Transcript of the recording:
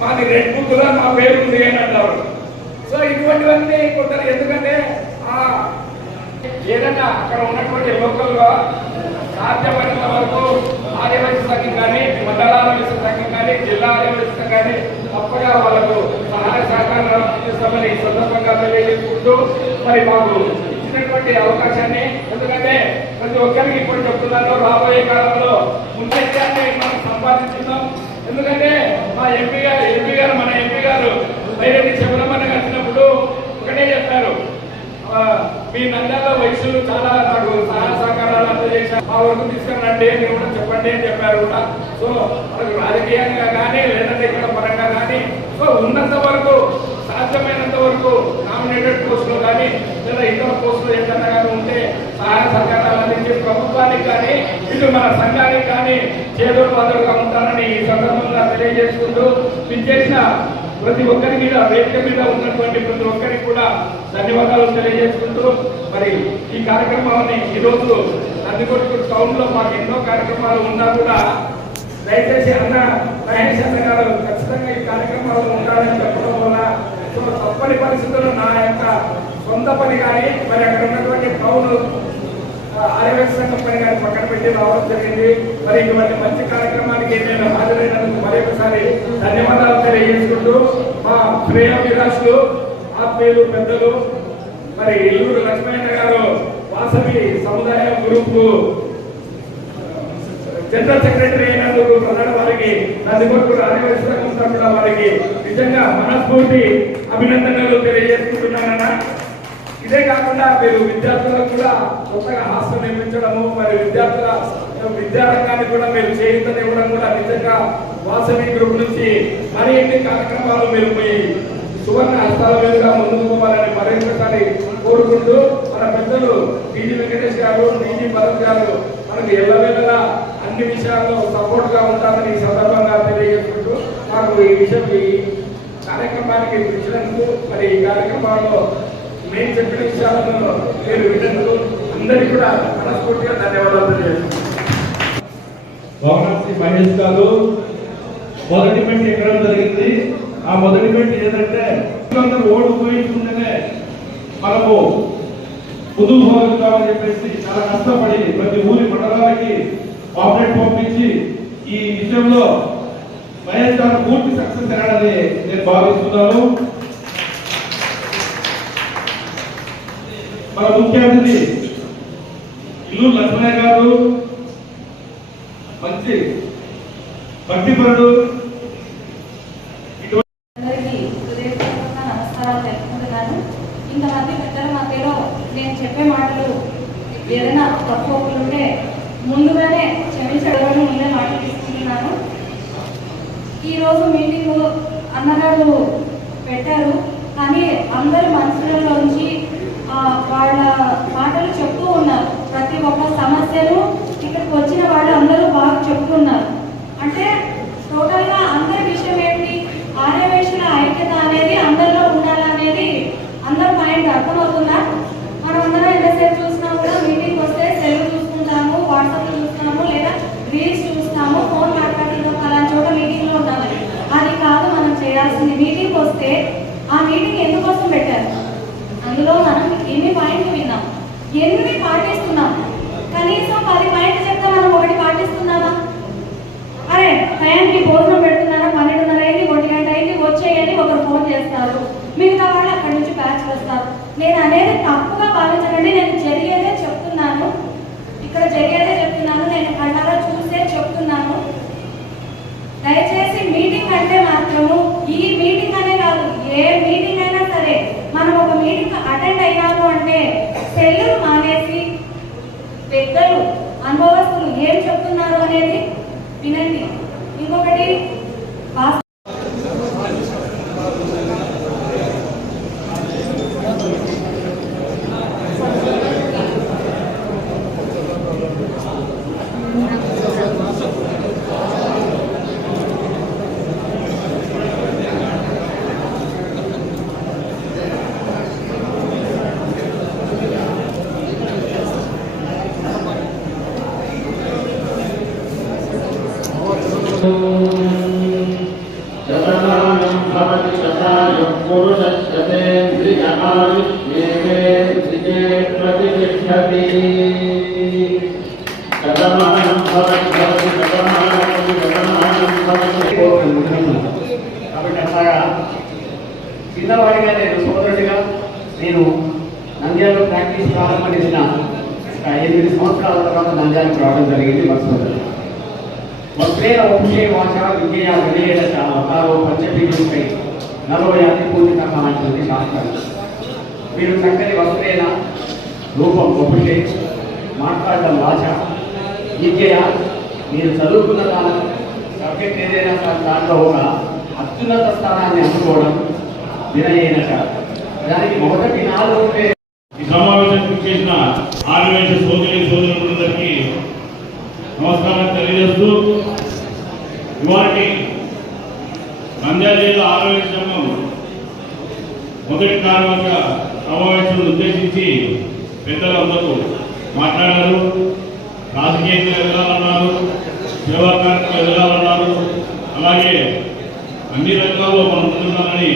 మాది రెడ్ బుక్లో మా పేరు ఉంది అని అంటారు. సో ఇటువంటివన్నీ కొందరు ఎందుకంటే ఆ ఏదైనా అక్కడ ఉన్నటువంటి లోకల్లో సాధ్యపడిన వరకు ఆర్యవైశ్య సంఘం కానీ మండల ఆర్యవైశ్య సంఘం కానీ జిల్లా ఆర్యవైశ్య సంఘం కానీ తప్పగా వాళ్ళకు సహాయ సహకారం అందిస్తామని ఈ సందర్భంగా తెలియజేసుకుంటూ మరి మాకు ఇచ్చినటువంటి అవకాశాన్ని ఎందుకంటే ప్రతి ఒక్కరికి ఇప్పుడు చెప్తున్నాను రాబోయే కాలంలో ముందే మనం సంపాదించున్నాం ఎందుకంటే మా ఎంపీ గారు ఎంపీ గారు మన ఎంపీ గారు వైరెడ్డి శబరమణ కలిసినప్పుడు ఒకటే చెప్పారు. ఆ, మీ నంద్యాల వయసులు చాలా నాకు సహాయ సహకారాలు అందజేశారు. మా వరకు తీసుకురండి మీరు కూడా చెప్పండి అని చెప్పారు కూడా. సో మనకు రాజకీయంగా కానీ లేదంటే ఇక్కడ పరంగా కానీ సో ఉన్నంత వరకు సాధ్యమైనంత వరకు నామినేటెడ్ పోస్టులు కానీ లేదా ఇతర పోస్టులు ఏదైనా కానీ ఉంటే సహాయ సహకారాలు అందించే ప్రభుత్వానికి కానీ ఇటు మన సంఘానికి కానీ చేదోడు బాధలుగా ఉంటానని ఈ సందర్భంగా తెలియజేసుకుంటూ మీరు చేసిన ప్రతి ఒక్కరి మీద వేదిక మీద ఉన్నటువంటి ప్రతి ఒక్కరికి కూడా ధన్యవాదాలు తెలియజేసుకుంటూ మరి ఈ కార్యక్రమాన్ని ఈరోజు నందికొట్టు టౌన్లో మాకు ఎన్నో కార్యక్రమాలు ఉన్నా కూడా దయచేసి అన్న మహేష్ అన్న గారు ఖచ్చితంగా ఈ కార్యక్రమాలు ఉండాలని చెప్పడం వల్ల తప్పని పరిస్థితుల్లో నా యొక్క సొంత పని కానీ మరి అక్కడ ఉన్నటువంటి టౌన్ ఆర్యవేశ సంఘం పని గారి పక్కన పెట్టి రావడం జరిగింది. మరి ఇటువంటి మంచి కార్యక్రమానికి నేను హాజరైనందుకు మరొకసారి ధన్యవాదాలు తెలియజేసుకుంటూ మా ప్రేమ విరాశులు ఆత్మీయులు పెద్దలు మరి ఇల్లూరు లక్ష్మయ్య గారు వాసవి సముదాయ గ్రూప్ జనరల్ సెక్రటరీ అయినందుకు ప్రధాన వారికి నందికొట్టు ఆదివాసీ సంఘం తరఫున వారికి నిజంగా మనస్ఫూర్తి అభినందనలు తెలియజేసుకుంటున్నానన్నా ఇదే కాకుండా మీరు విద్యార్థులకు కూడా కొత్తగా హాస్టల్ నిర్మించడము మరి విద్యార్థుల విద్యారంగాన్ని కూడా మీరు చేయుతనివ్వడం కూడా నిజంగా వాసవి గ్రూప్ నుంచి మరి ఎన్ని కార్యక్రమాలు మీరు మీ సువర్ణ హస్తాల మీదుగా ముందుకు పోవాలని మరొకసారి కోరుకుంటూ మన పెద్దలు పీజీ వెంకటేష్ గారు పీజీ భరత్ గారు మనకు ఎల్లవేళలా అన్ని విషయాల్లో సపోర్ట్గా ఉంటామని ఈ సందర్భంగా తెలియజేసుకుంటూ నాకు ఈ విషయం ఈ కార్యక్రమానికి పిలిచినందుకు మరి ఈ కార్యక్రమంలో మేము చెప్పిన విషయాలను మీరు విన్నందుకు అందరికీ కూడా మనస్ఫూర్తిగా ధన్యవాదాలు తెలియజేస్తున్నాను వారణాసి మహేష్ గారు మొదటి పెట్టి ఎక్కడం జరిగింది? ఆ మొదటి పెట్టి ఏంటంటే అందరూ ఓడిపోయించుకుంటేనే మనము ముందుకు పోగలుగుతామని చెప్పేసి చాలా కష్టపడి ప్రతి ఊరి మండలానికి పాంప్లెట్ పంపించి ఈ విషయంలో మహేష్ గారు పూర్తి సక్సెస్ అయ్యాడని నేను భావిస్తున్నాను. ముఖ్య అతిథి ఇల్లు లక్ష్మణయ్య గారు మంచి భక్తిపరుడు. ఇంతమంది పెద్దల మధ్యలో నేను చెప్పే మాటలు ఏదైనా తప్పు ఉంటే ముందుగానే క్షమించడం ముందే మాటలు తీసుకుంటున్నాను. ఈరోజు మీటింగ్ అన్నగారు పెట్టారు. కానీ అందరి మనసులలోంచి వాళ్ళ మాటలు చెప్తూ ఉన్నారు. ప్రతి ఒక్క సమస్యను ఇక్కడికి వచ్చిన వాళ్ళు అందరూ బాగా చెప్తున్నారు. అంటే టోటల్గా అందరి విషయం ఏంటి? ఆర్యవేషణ ఐక్యత అనేది అందరిలో ఉండాలనేది అందరి మైండ్ అర్థమవుతుందా? మనం అందరం ఎంతసేపు చూసినా కూడా మీటింగ్ వస్తే సెల్ చూసుకుంటాము వాట్సాప్ చూస్తున్నాము లేదా రీల్స్ చూస్తాము ఫోన్ మాట్లాడుతున్నాం అలాంటి చోట మీటింగ్లో ఉండాలి. అది కాదు మనం చేయాల్సింది. మీటింగ్ వస్తే ఆ మీటింగ్ ఎందుకోసం పెట్టారు? అందులో మనం ఎన్ని పాయింట్లు విన్నాం. ఎన్ని పాటిస్తున్నాం? కనీసం పది పాయింట్లు చెప్తే మనం ఒకటి పాటిస్తున్నామా? అరే టైంకి భోజనం పెడుతున్నారా? పన్నెండున్నర అయింది ఒంటి గంట అయింది వచ్చేయని ఒకరు ఫోన్ చేస్తారు. మిగతా వాళ్ళు అక్కడి నుంచి బ్యాచ్ వస్తారు. నేను అనేది తప్పుగా భావించకండి నేను జరిగేదే చెప్తున్నాను. ఇక్కడ జరిగేదే చెప్తున్నాను నేను కళ్ళారా చూసే చెప్తున్నాను. దయచేసి మీటింగ్ అంటే మాత్రము ఈ మీటింగ్ ప్రాక్టీస్ ప్రారంభం చేసిన ఎనిమిది సంవత్సరాల తర్వాత నంద్యాలకు రావడం జరిగింది వస్తుంది వస్త్రేణ వంశే వాచ విజయ వినయన అవతారో పంచపీఠులపై నలభై అతి పూర్తిక అంటుంది శాస్త్రం మీరు చక్కని వస్త్రేణ రూపం వపుషే మాట్లాడడం వాచ విద్య మీరు చదువుకున్న దాని సబ్జెక్ట్ ఏదైనా సరే దాంట్లో ఒక అత్యున్నత స్థానాన్ని అందుకోవడం వినయన దానికి మొదటి నాలుగు ఈ సమావేశానికి చేసిన ఆర్యవేశ సోదరి సోదరులందరికీ నమస్కారం తెలియజేస్తూ ఇవాటి నంద్యాల జిల్లా ఆర్యవేశ సంఘం మొదటి కారణంగా సమావేశం ఉద్దేశించి పెద్దలందరూ మాట్లాడారు. రాజకీయంగా వెళ్ళాలన్నారు సేవా కార్యక్రమం ఎదగాలన్నారు అలాగే అన్ని రంగాల్లో మనం ముందున్నారని